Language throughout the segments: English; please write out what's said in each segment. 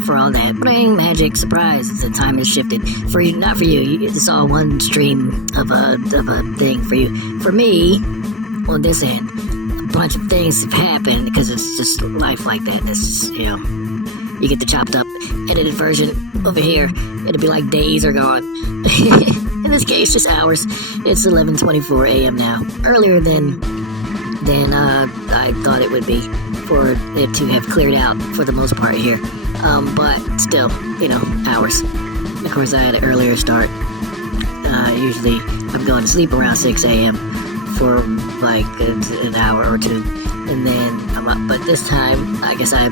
for all that. Bling, magic, surprise, the time has shifted. For you, not for you. It's all one stream of a thing for you. For me, on this end, a bunch of things have happened because it's just life like that. It's just, you get the chopped up, edited version over here. It'll be like days are gone. In this case, just hours. It's 11:24 a.m. now. Earlier than I thought it would be for it to have cleared out for the most part here. But still, hours. Of course, I had an earlier start. Usually, I'm going to sleep around 6 a.m. for like an hour or two, and then I'm up. But this time, I guess I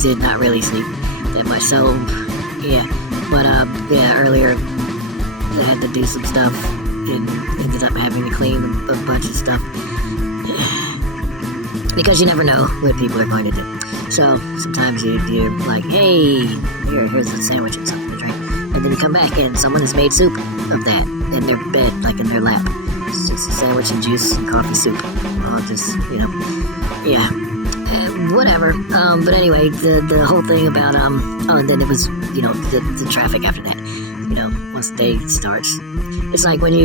did not really sleep that much. So, yeah. But earlier I had to do some stuff and ended up having to clean a bunch of stuff. Because you never know what people are going to do. So sometimes you're like, hey, here's a sandwich and something to drink. And then you come back and someone has made soup of that in their bed, like in their lap. It's just a sandwich and juice and coffee soup. All just, yeah. Whatever. But anyway, the whole thing about, and then it was, the traffic after that. Once the day starts. It's like when I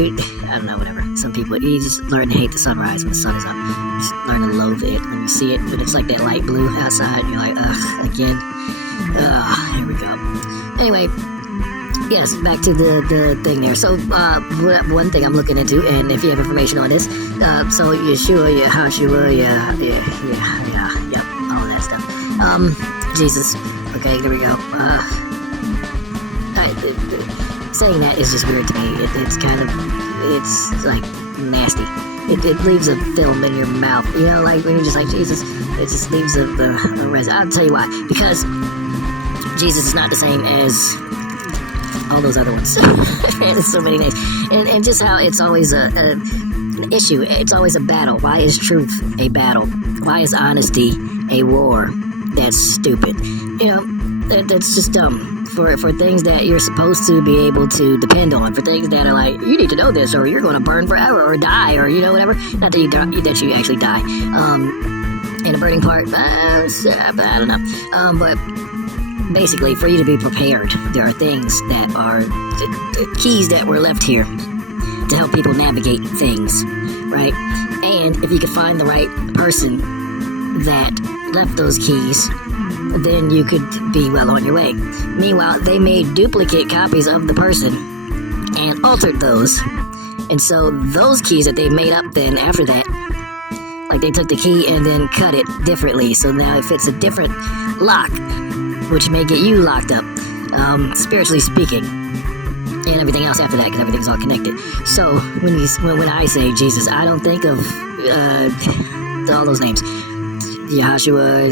don't know, whatever. Some people, you just learn to hate the sunrise when the sun is up. You just learn to loathe it when you see it. But it's like that light blue outside. You're like, ugh, again. Here we go. Anyway, yes, back to the thing there. So, one thing I'm looking into, and if you have information on this, so Yeshua, all that stuff. Jesus. Okay, there we go. Saying that is just weird to me. It's like nasty. It leaves a film in your mouth. Like when you're just like, Jesus, it just leaves a residue. I'll tell you why. Because Jesus is not the same as all those other ones. There's so many names. And just how it's always an issue. It's always a battle. Why is truth a battle? Why is honesty a war? That's stupid. That's just dumb. For things that you're supposed to be able to depend on, for things that are like, you need to know this, or you're going to burn forever, or die, or whatever. Not that you actually die. In a burning part, I don't know. But basically, for you to be prepared, there are things that are keys that were left here to help people navigate things, right? And if you could find the right person that left those keys, then you could be well on your way. Meanwhile, they made duplicate copies of the person and altered those. And so those keys that they made up then after that, like they took the key and then cut it differently. So now it fits a different lock, which may get you locked up, spiritually speaking. And everything else after that, because everything's all connected. So when I say Jesus, I don't think of all those names. Yahshua,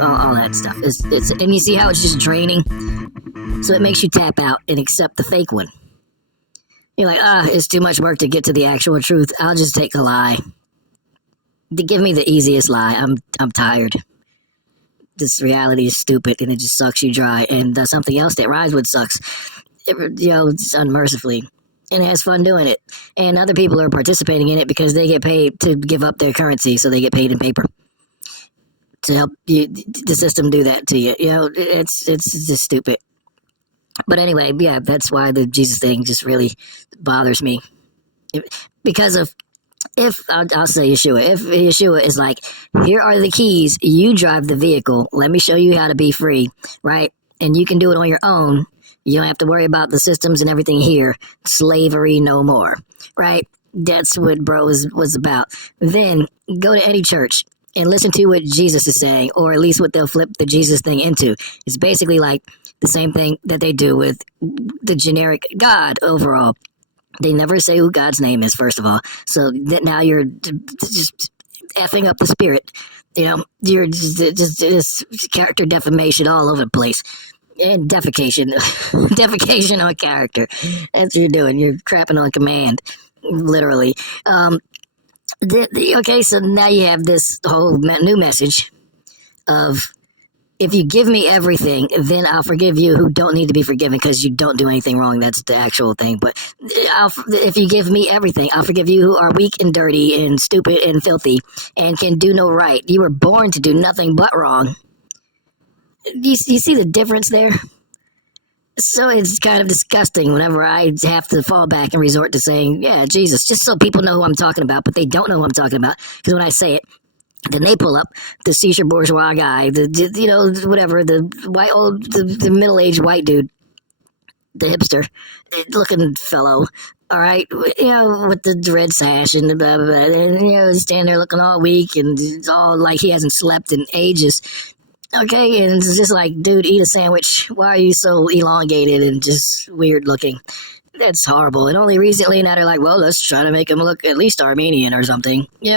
all that stuff. It's and you see how it's just draining? So it makes you tap out and accept the fake one. You're like, it's too much work to get to the actual truth. I'll just take a lie. Give me the easiest lie. I'm tired. This reality is stupid and it just sucks you dry. And something else that rhymes with sucks. Just unmercifully. And has fun doing it. And other people are participating in it because they get paid to give up their currency, so they get paid in paper. To help the system do that to you. It's just stupid. But anyway, yeah, that's why the Jesus thing just really bothers me. Because I'll say Yeshua. If Yeshua is like, here are the keys, you drive the vehicle, let me show you how to be free, right? And you can do it on your own. You don't have to worry about the systems and everything here. Slavery no more, right? That's what bro was about. Then go to any church and listen to what Jesus is saying, or at least what they'll flip the Jesus thing into. It's basically like the same thing that they do with the generic God overall. They never say who God's name is, first of all. So that now you're just effing up the spirit. You're just character defamation all over the place. And defecation. Defecation on character. That's what you're doing. You're crapping on command. Literally. Okay, so now you have this whole new message of, if you give me everything, then I'll forgive you who don't need to be forgiven because you don't do anything wrong. That's the actual thing. But if you give me everything, I'll forgive you who are weak and dirty and stupid and filthy and can do no right. You were born to do nothing but wrong. You see the difference there? So it's kind of disgusting whenever I have to fall back and resort to saying, yeah, Jesus, just so people know who I'm talking about, but they don't know who I'm talking about. Because when I say it, then they pull up the seizure bourgeois guy, whatever, the the middle-aged white dude, the hipster looking fellow. All right, with the red sash and the blah, blah, blah, and, he's standing there looking all weak and it's all like he hasn't slept in ages. Okay, and it's just like, dude, eat a sandwich. Why are you so elongated and just weird looking? That's horrible. And only recently now they're like, well, let's try to make him look at least Armenian or something. He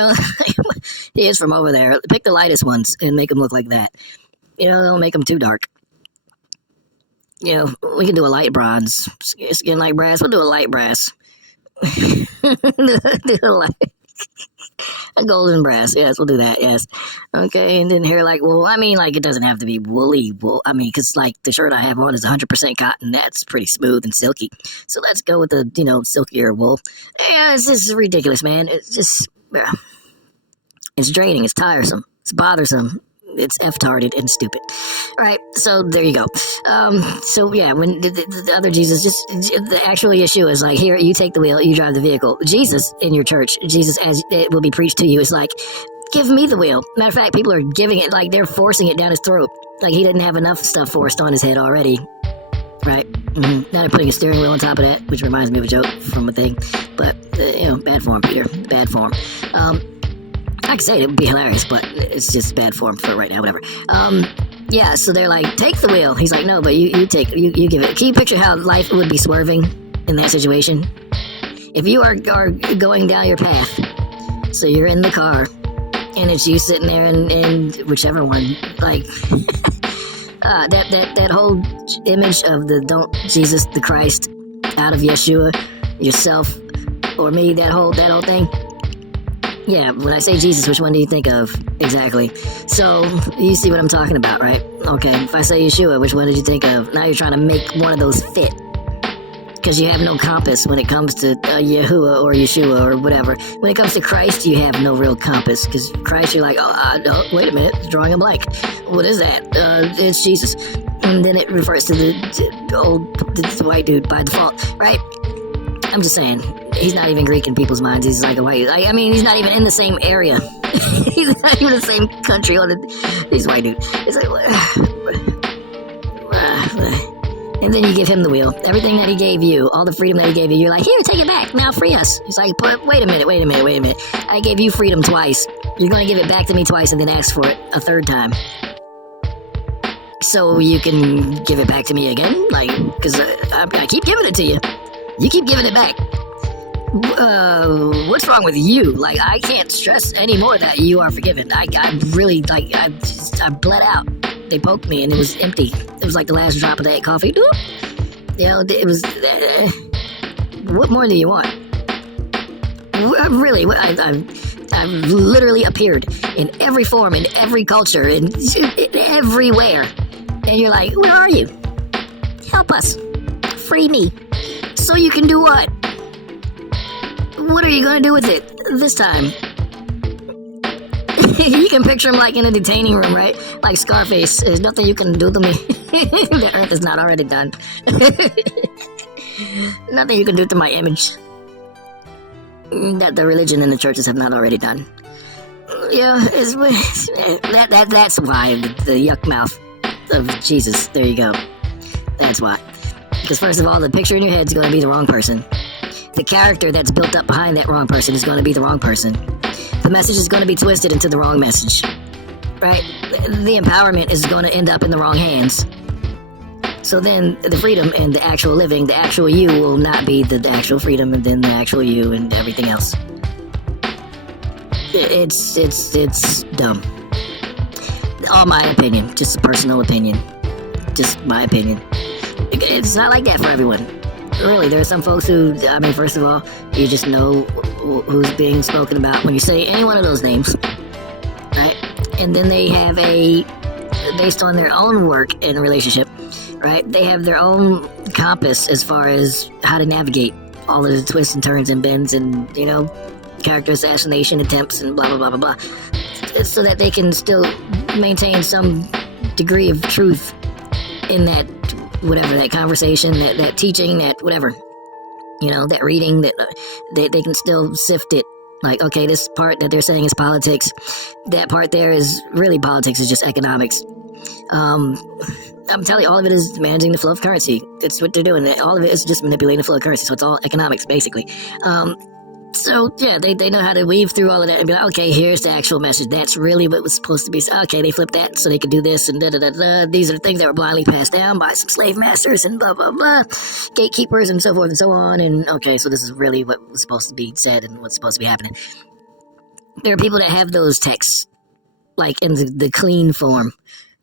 is from over there. Pick the lightest ones and make him look like that. Don't make him too dark. We can do a light bronze. Skin like brass. We'll do a light brass. do a light. A golden brass, yes, we'll do that, yes. Okay, and then here, like, well, I mean, like, it doesn't have to be woolly wool. I mean, because, like, the shirt I have on is 100% cotton. That's pretty smooth and silky. So let's go with the, silkier wool. Yeah, it's just ridiculous, man. It's just, it's draining, it's tiresome, it's bothersome. It's F-tarded and stupid. All right, so there you go. So yeah, when the other Jesus, just the actual issue is like, here, you take the wheel, you drive the vehicle. Jesus in your church, Jesus as it will be preached to you, is like, give me the wheel. Matter of fact, people are giving it, like they're forcing it down his throat. Like he didn't have enough stuff forced on his head already. Right? Now they're putting a steering wheel on top of that, which reminds me of a joke from a thing. But, bad form, Peter. Bad form. I could say it would be hilarious, but it's just bad form for right now, whatever. Yeah, so they're like, take the wheel. He's like, no, but you give it. Can you picture how life would be swerving in that situation? If you are going down your path, so you're in the car, and it's you sitting there and whichever one, like, that whole image of the don't Jesus the Christ out of Yeshua, yourself, or me, that whole thing. Yeah, when I say Jesus, which one do you think of? Exactly. So, you see what I'm talking about, right? Okay, if I say Yeshua, which one did you think of? Now you're trying to make one of those fit. Because you have no compass when it comes to Yahuwah or Yeshua or whatever. When it comes to Christ, you have no real compass. Because Christ, you're like, no, wait a minute, drawing a blank. What is that? It's Jesus. And then it refers to the white dude by default, right? I'm just saying, he's not even Greek in people's minds. He's like a white. I mean, he's not even in the same area. He's not even the same country. He's white dude. It's like, and then you give him the wheel. Everything that he gave you, all the freedom that he gave you, you're like, here, take it back. Now free us. He's like, but wait a minute. I gave you freedom twice. You're going to give it back to me twice and then ask for it a third time. So you can give it back to me again? Like, because I keep giving it to you. You keep giving it back. What's wrong with you? Like, I can't stress anymore that you are forgiven. I really, like, I bled out. They poked me and it was empty. It was like the last drop of that coffee. It was, what more do you want? Really, I've literally appeared in every form, in every culture, in everywhere. And you're like, where are you? Help us. Free me. So you can do what? What are you going to do with it this time? You can picture him like in a detaining room, right? Like Scarface. There's nothing you can do to me. The earth is not already done. Nothing you can do to my image. That the religion and the churches have not already done. Yeah, that's why the yuck mouth of Jesus. There you go. That's why. Because first of all, the picture in your head is going to be the wrong person. The character that's built up behind that wrong person is going to be the wrong person. The message is going to be twisted into the wrong message. Right? The empowerment is going to end up in the wrong hands. So then the freedom and the actual living, the actual you will not be the actual freedom and then the actual you and everything else. It's dumb. All my opinion. Just a personal opinion. Just my opinion. It's not like that for everyone. Really, there are some folks who, I mean, first of all, you just know who's being spoken about when you say any one of those names, right? And then they have based on their own work and relationship, right? They have their own compass as far as how to navigate all of the twists and turns and bends and, character assassination attempts and blah, blah, blah, blah, blah. So that they can still maintain some degree of truth in that, whatever, that conversation, that teaching, that whatever, that reading, that they can still sift it. Like, okay, this part that they're saying is politics. That part there is really politics, is just economics. I'm telling you, all of it is managing the flow of currency. That's what they're doing. All of it is just manipulating the flow of currency. So it's all economics, basically. So, yeah, they know how to weave through all of that and be like, okay, here's the actual message. That's really what was supposed to be. Okay, they flipped that so they could do this and da-da-da-da. These are the things that were blindly passed down by some slave masters and blah, blah, blah, gatekeepers and so forth and so on. And, okay, so this is really what was supposed to be said and what's supposed to be happening. There are people that have those texts, like, in the clean form,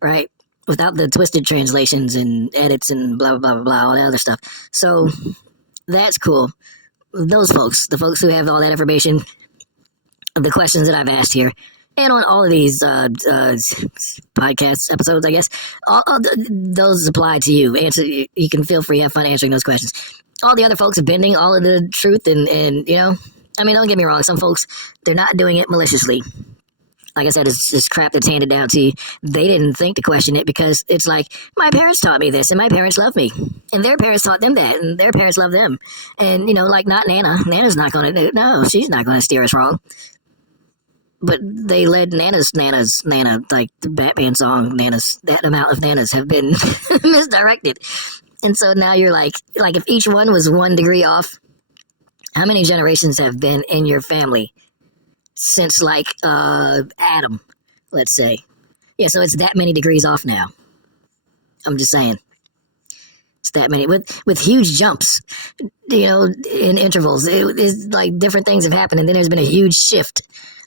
right? Without the twisted translations and edits and blah, blah, blah, blah, all that other stuff. So, that's cool. Those folks, the folks who have all that information, the questions that I've asked here, and on all of these podcast episodes, I guess, those apply to you. You can feel free, have fun answering those questions. All the other folks are bending all of the truth, and I mean, don't get me wrong, some folks, they're not doing it maliciously. Like I said, it's just crap that's handed down to you. They didn't think to question it because it's like, my parents taught me this, and my parents love me. And their parents taught them that, and their parents love them. And, like, not Nana. Nana's not going to, no, she's not going to steer us wrong. But they led Nana, like the Batman song, that amount of Nanas have been misdirected. And so now you're like if each one was 1 degree off, how many generations have been in your family? Since Adam, let's say. Yeah, so it's that many degrees off now. I'm just saying. It's that many with huge jumps, in intervals. It's like different things have happened, and then there's been a huge shift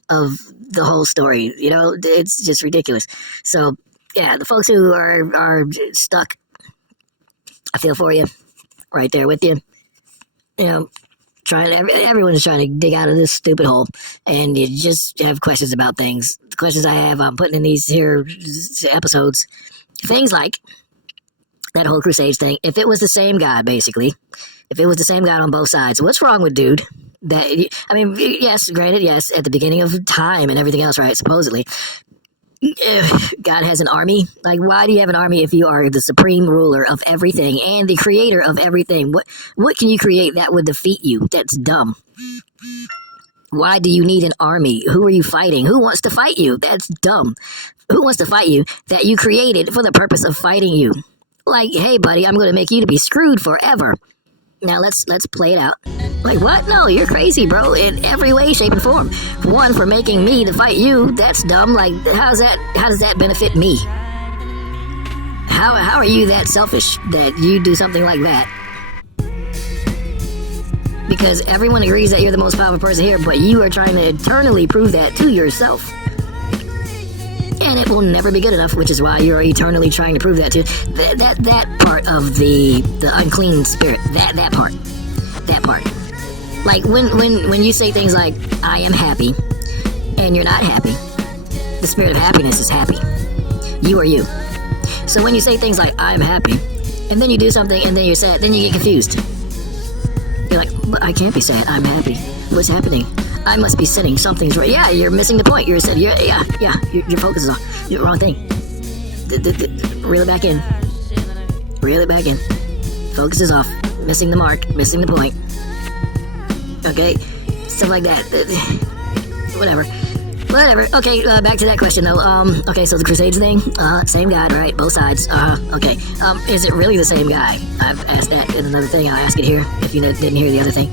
of the whole story. It's just ridiculous. So yeah, the folks who are stuck, I feel for you, right there with you. Everyone is trying to dig out of this stupid hole, and you just have questions about things. The questions I have, I'm putting in these here episodes. Things like that whole Crusades thing. If it was the same God, basically, if it was the same God on both sides, what's wrong with dude? Yes, granted, yes, at the beginning of time and everything else, right? Supposedly, God has an army. Like, why do you have an army if you are the supreme ruler of everything and the creator of everything? What can you create that would defeat you? That's dumb. Why do you need an army? Who are you fighting? Who wants to fight you? That's dumb. Who wants to fight you that you created for the purpose of fighting you? Like, hey, buddy, I'm going to make you to be screwed forever. Now let's play it out. Like, what? No, you're crazy, bro. In every way, shape, and form. One, for making me to fight you. That's dumb. Like, how does that benefit me? How are you that selfish that you do something like that? Because everyone agrees that you're the most powerful person here, but you are trying to eternally prove that to yourself. And it will never be good enough, which is why you're eternally trying to prove that to that part of the unclean spirit. That part. Like when you say things like, I am happy, and you're not happy, the spirit of happiness is happy. You are you. So when you say things like, I am happy, and then you do something and then you're sad, then you get confused. You're like, but I can't be sad, I'm happy. What's happening? I must be sinning. Something's right. Yeah, you're missing the point. Your focus is on the wrong thing. Reel it back in. Focus is off. Missing the mark. Missing the point. Okay, stuff like that. Whatever. Okay, back to that question though. Okay, so the Crusades thing. Same God, right? Both sides. Okay. Is it really the same guy? I've asked that in another thing. I'll ask it here if you didn't hear the other thing.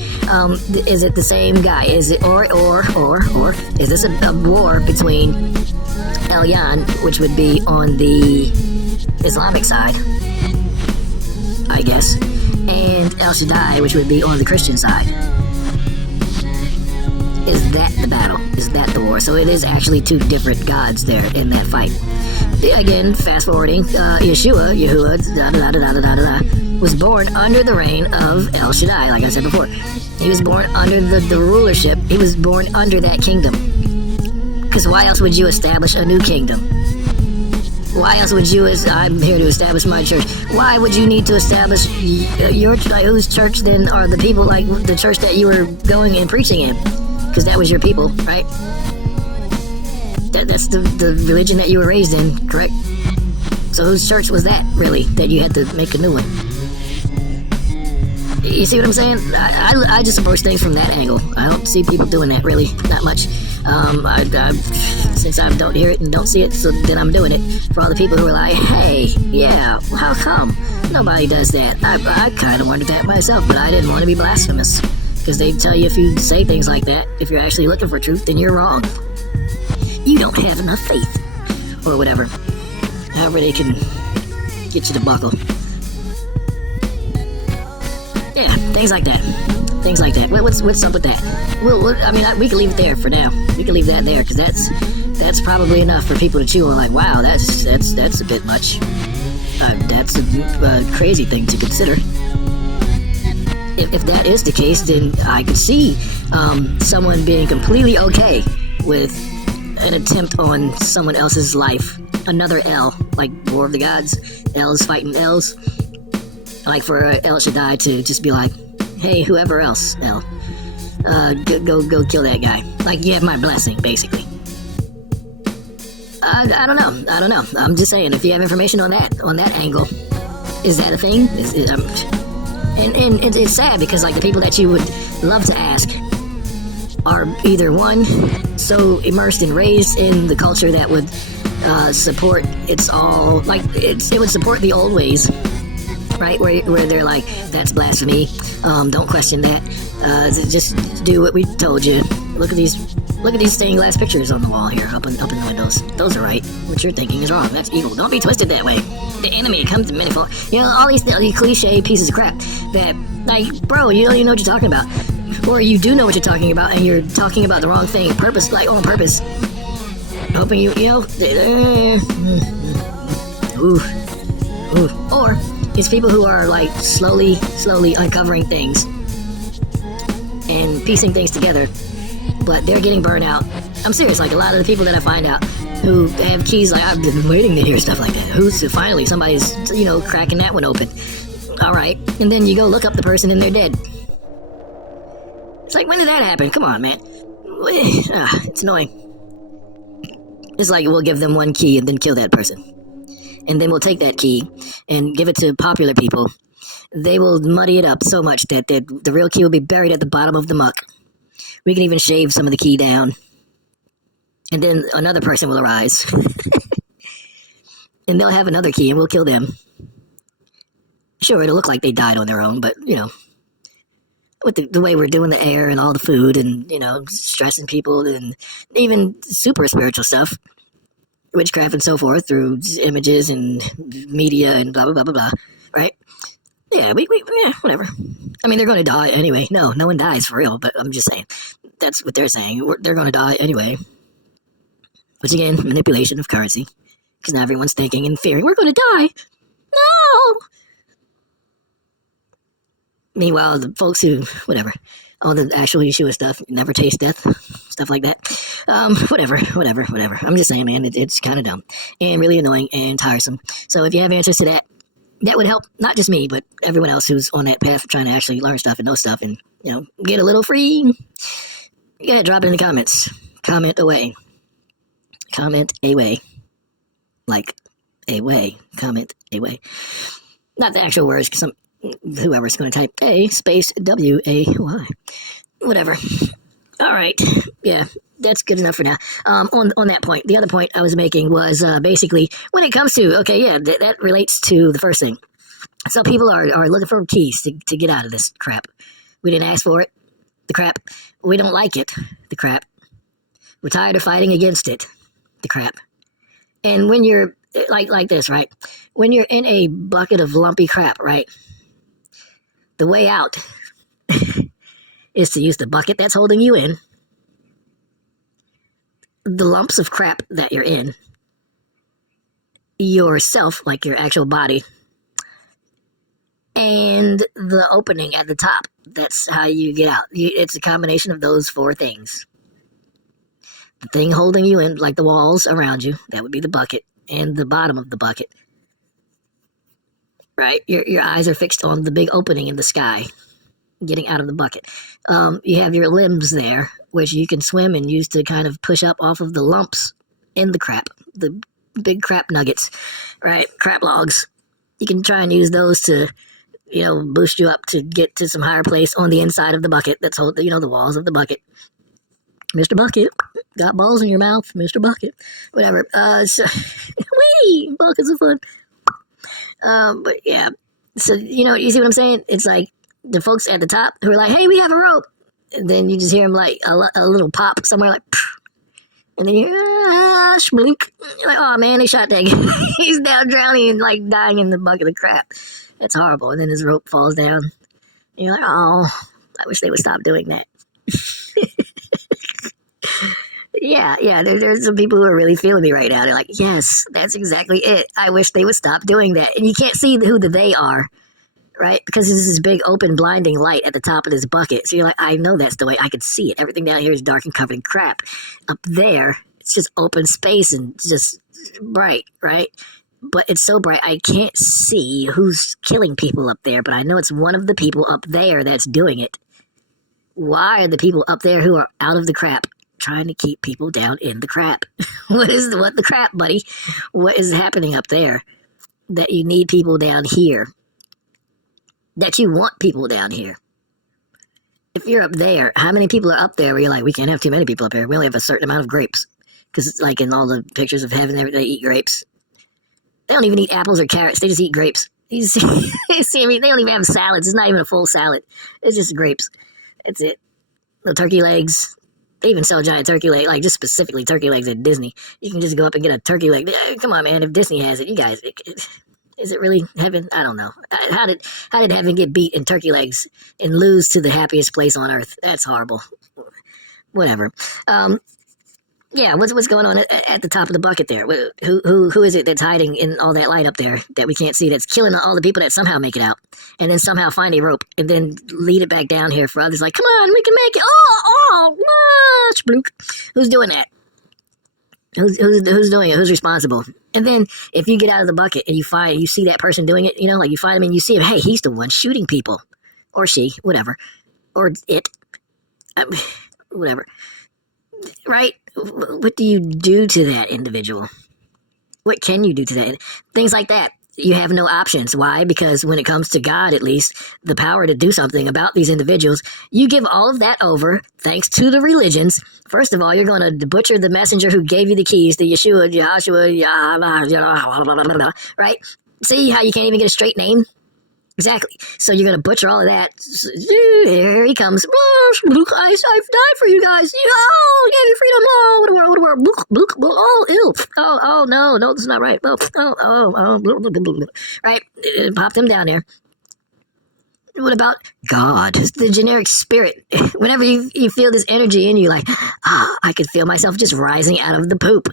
Is it the same guy? Is it or is this a war between Elyon, which would be on the Islamic side, I guess, and El Shaddai, which would be on the Christian side? Is that the battle? Is that the war? So it is actually two different gods there in that fight. Again, fast forwarding, Yahuwah, was born under the reign of El Shaddai, like I said before. He was born under the rulership. He was born under that kingdom. Because why else would you establish a new kingdom? Why else would you, I'm here to establish my church. Why would you need to establish your, whose church then are the people, like the church that you were going and preaching in? Because that was your people, right? That's the religion that you were raised in, correct? So whose church was that, really, that you had to make a new one? You see what I'm saying? I just approach things from that angle. I don't see people doing that, really, not much. Since I don't hear it and don't see it, so then I'm doing it. For all the people who are like, hey, yeah, how come? Nobody does that. I kind of wondered that myself, but I didn't want to be blasphemous. Because they tell you if you say things like that, if you're actually looking for truth, then you're wrong. You don't have enough faith. Or whatever. However they can get you to buckle. Yeah, things like that. Things like that. What's up with that? We can leave it there for now. We can leave that there, because that's probably enough for people to chew on. Like, wow, that's a bit much. That's a crazy thing to consider. If that is the case, then I could see someone being completely okay with an attempt on someone else's life. Another L, like War of the Gods, L's fighting L's. Like for El Shaddai to just be like, hey, whoever else, L, go kill that guy. Like, you have my blessing, basically. I don't know. I'm just saying, if you have information on that angle, is that a thing? And it's sad because, like, the people that you would love to ask are either one, so immersed and raised in the culture that would support it would support the old ways, right? Where they're like, that's blasphemy. Don't question that. Just do what we told you. Look at these stained glass pictures on the wall here, up in the windows. Those are right. What you're thinking is wrong. That's evil. Don't be twisted that way. The enemy comes in many forms. You know, all these cliche pieces of crap that, like, bro, you don't even know what you're talking about. Or you do know what you're talking about, and you're talking about the wrong thing on purpose. Hoping Or it's people who are, like, slowly uncovering things and piecing things together, but they're getting burned out. I'm serious, like, a lot of the people that I find out who have keys, like, I've been waiting to hear stuff like that. Finally, somebody's, cracking that one open. Alright, and then you go look up the person and they're dead. It's like, when did that happen? Come on, man. It's annoying. It's like, we'll give them one key and then kill that person. And then we'll take that key and give it to popular people. They will muddy it up so much that the real key will be buried at the bottom of the muck. We can even shave some of the key down. And then another person will arise. And they'll have another key and we'll kill them. Sure, it'll look like they died on their own, but, with the way we're doing the air and all the food and, stressing people and even super spiritual stuff, witchcraft and so forth through images and media and blah, blah, blah, blah, blah, right? Yeah, whatever. I mean, they're going to die anyway. No one dies for real, but I'm just saying. That's what they're saying. They're going to die anyway. Which, again, manipulation of currency. Because now everyone's thinking and fearing, we're going to die. No! Meanwhile, the folks who, whatever, all the actual Yeshua stuff, never taste death, stuff like that. Whatever. I'm just saying, man, it's kind of dumb and really annoying and tiresome. So if you have answers to that, that would help not just me, but everyone else who's on that path of trying to actually learn stuff and know stuff and, get a little free. Go ahead, drop it in the comments. Comment away. Like, away. Comment away. Not the actual words, because whoever's going to type A space W-A-Y. Whatever. All right. Yeah, that's good enough for now. On that point, the other point I was making was basically when it comes to, that relates to the first thing. So people are looking for keys to get out of this crap. We didn't ask for it. The crap. We don't like it. The crap. We're tired of fighting against it. The crap. And when you're like this, right? When you're in a bucket of lumpy crap, right? The way out is to use the bucket that's holding you in, the lumps of crap that you're in, yourself, like your actual body, and the opening at the top. That's how you get out. It's a combination of those four things. The thing holding you in, like the walls around you, that would be the bucket, and the bottom of the bucket. Right? Your eyes are fixed on the big opening in the sky, getting out of the bucket. You have your limbs there, which you can swim and use to kind of push up off of the lumps in the crap, the big crap nuggets, right? Crap logs. You can try and use those to, boost you up to get to some higher place on the inside of the bucket. That's all, the walls of the bucket. Mr. Bucket, got balls in your mouth, Mr. Bucket. Whatever. Whee! Buckets of fun. But yeah. So, you see what I'm saying? It's like the folks at the top who are like, hey, we have a rope. And then you just hear them like a little pop somewhere, like, and then you hear, splink. You're like, oh man, they shot that guy. He's down drowning and like dying in the bucket of crap. That's horrible. And then his rope falls down. And you're like, oh, I wish they would stop doing that. Yeah, there's some people who are really feeling me right now. They're like, yes, that's exactly it. I wish they would stop doing that. And you can't see who the they are, right? Because there's this big open blinding light at the top of this bucket. So you're like, I know that's the way. I can see it. Everything down here is dark and covered in crap. Up there, it's just open space and just bright, right? But it's so bright, I can't see who's killing people up there. But I know it's one of the people up there that's doing it. Why are the people up there who are out of the crap trying to keep people down in the crap? What the crap, buddy? What is happening up there that you need people down here? That you want people down here? If you're up there, how many people are up there where you're like, we can't have too many people up here. We only have a certain amount of grapes. Because it's like in all the pictures of heaven, they eat grapes. They don't even eat apples or carrots. They just eat grapes. You see me? They don't even have salads. It's not even a full salad. It's just grapes. That's it. No turkey legs. They even sell giant turkey legs, like just specifically turkey legs at Disney. You can just go up and get a turkey leg. Come on, man. If Disney has it, you guys, is it really heaven? I don't know. How did heaven get beat in turkey legs and lose to the happiest place on earth? That's horrible. Whatever. Yeah, what's going on at the top of the bucket there? Who is it that's hiding in all that light up there that we can't see, that's killing all the people that somehow make it out and then somehow find a rope and then lead it back down here for others like, come on, we can make it. Oh, splunk. Who's doing that? Who's doing it? Who's responsible? And then if you get out of the bucket and you see that person doing it, like you find him and you see him, hey, he's the one shooting people. Or she, whatever. Or it. Whatever. Right? What do you do to that individual? What can you do to that? Things like that. You have no options. Why? Because when it comes to God, at least, the power to do something about these individuals, you give all of that over, thanks to the religions. First of all, you're going to butcher the messenger who gave you the keys, the Yeshua, right? See how you can't even get a straight name? Exactly. So you're going to butcher all of that. Here he comes. I've died for you guys. Oh, gave you freedom. Oh, what a world. Oh, ew. Oh, no, this is not right. Right? It popped him down there. What about God? The generic spirit. Whenever you feel this energy in you, like, I could feel myself just rising out of the poop.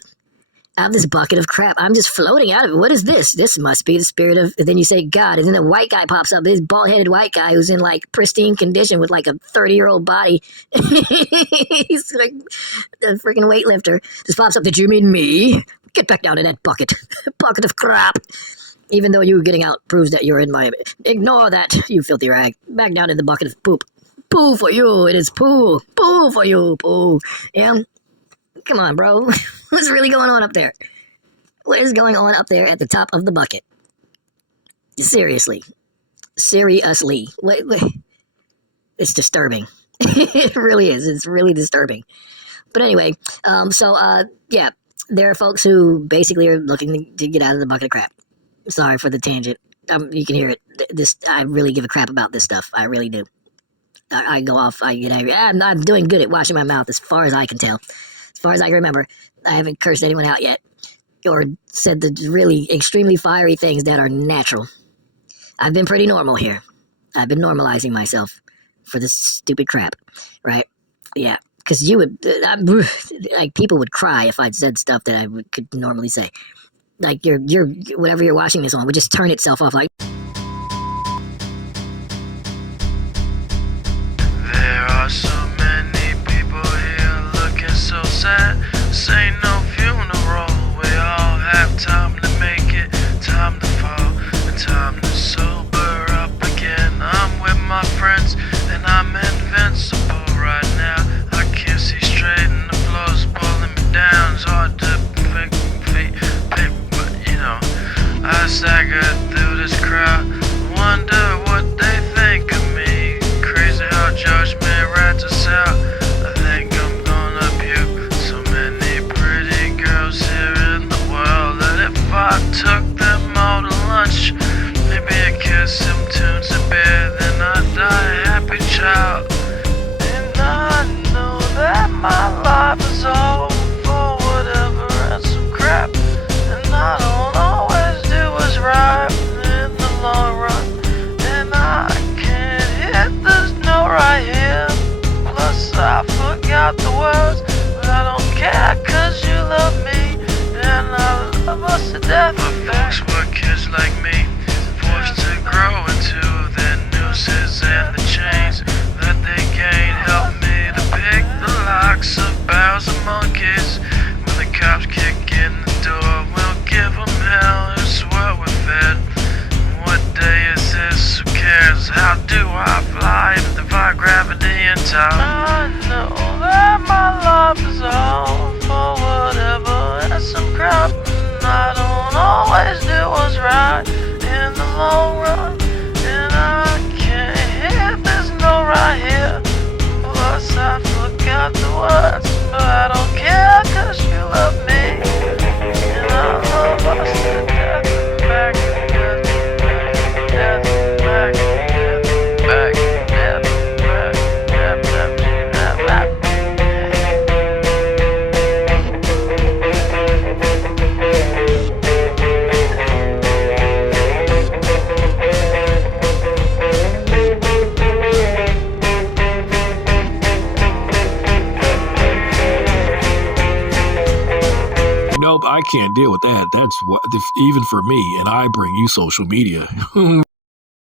Out of this bucket of crap. I'm just floating out of it. What is this? This must be the spirit of... And then you say God, and then a white guy pops up. This bald-headed white guy who's in, like, pristine condition with, like, a 30-year-old body. He's like a freaking weightlifter. Just pops up. Did you mean me? Get back down in that bucket. Bucket of crap. Even though you getting out proves that you're in my... Ignore that, you filthy rag. Back down in the bucket of poop. Poo for you. It is poo. Poo for you. Poo. Yeah? Come on, bro. What's really going on up there? What is going on up there at the top of the bucket? Seriously. What? It's disturbing. It really is. It's really disturbing. But anyway, yeah, there are folks who basically are looking to get out of the bucket of crap. Sorry for the tangent. You can hear it. I really give a crap about this stuff. I really do. I go off. I get angry. I'm doing good at washing my mouth as far as I can tell. As far as I can remember, I haven't cursed anyone out yet or said the really extremely fiery things that are natural. I've been pretty normal here. I've been normalizing myself for this stupid crap, right? Yeah, because people would cry if I'd said stuff that I could normally say. Like your whatever you're watching this on would just turn itself off like. There are so many people here looking so sad. This ain't no funeral. We all have time to make it, time to fall, and time to sober up again. I'm with my friends, and I'm invincible right now. I can't see straight, and the floor's pulling me down. It's hard to pick I stagger through this crowd, wonder what they think of me. Crazy how judgment rats us out. I think I'm gonna puke. So many pretty girls here in the world that if I took them all to lunch, maybe a kiss, some tunes, a beer, then I'd die a happy child. And I know that my life is all for whatever and some crap, and I don't always do what's right in the long run. And I can't hit this note right here. Plus I forgot the words, but I don't care 'cause you love me and I love us to death. But folks were kids like me, forced to grow into their nooses and the chains that they gained. Help me to pick the locks of barrels of monkeys. When the cops kick in the door, we'll give them hell. It's what we're fed. What day is this? Who cares? How do I fly and defy gravity and time? I know that my life is all for whatever and some crap, and I don't always do what's right in the long run. And I can't hit this note right here. Plus I forgot the words, but I don't care 'cause you love me and I love us to death. Back, death, back, death, back, death, back, death, back, death, death, death, back. Nope, I can't deal with that. That's what, even for me, and I bring you social media.